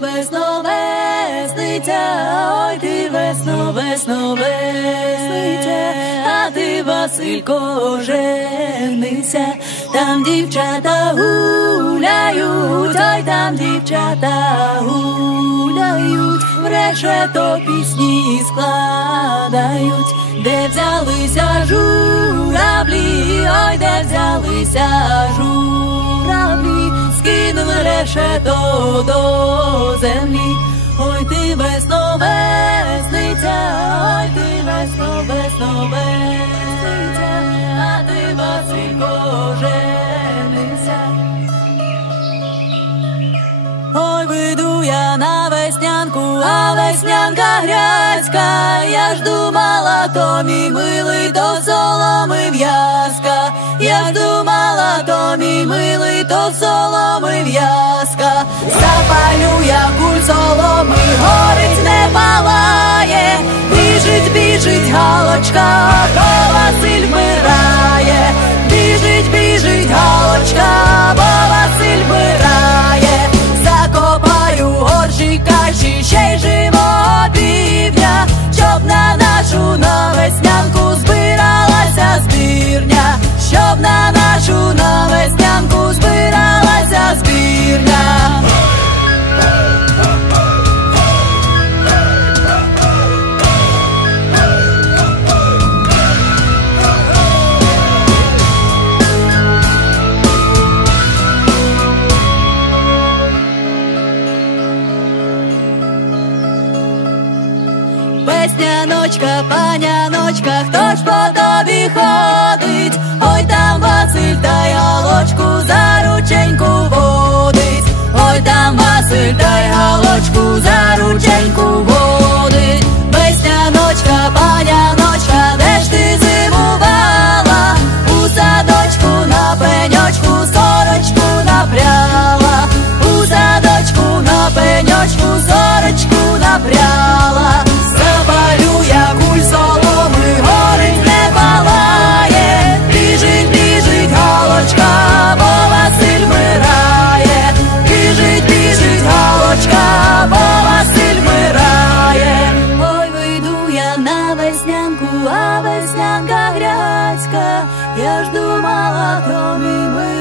весно весниця, ой ти весно, весно весниця, а ти, Василько, женися, там дівчата гуляють, ой там дівчата гуляють, решето пісні складають, де взялися журавлі, ой, де взялися журавлі, скинули решето до землі. Ой, ти весно весниця, ой, ти весно, весно весниця, а ти Василько женися. Ой, вийду я на веснянку, а веснянка грязька. Я ж думала, Весняночка, паняночка, хто ж по тобі ходить? Ой там Василь та й галочку веснянку, а веснянка гряцька, я ж думала, то мій ми.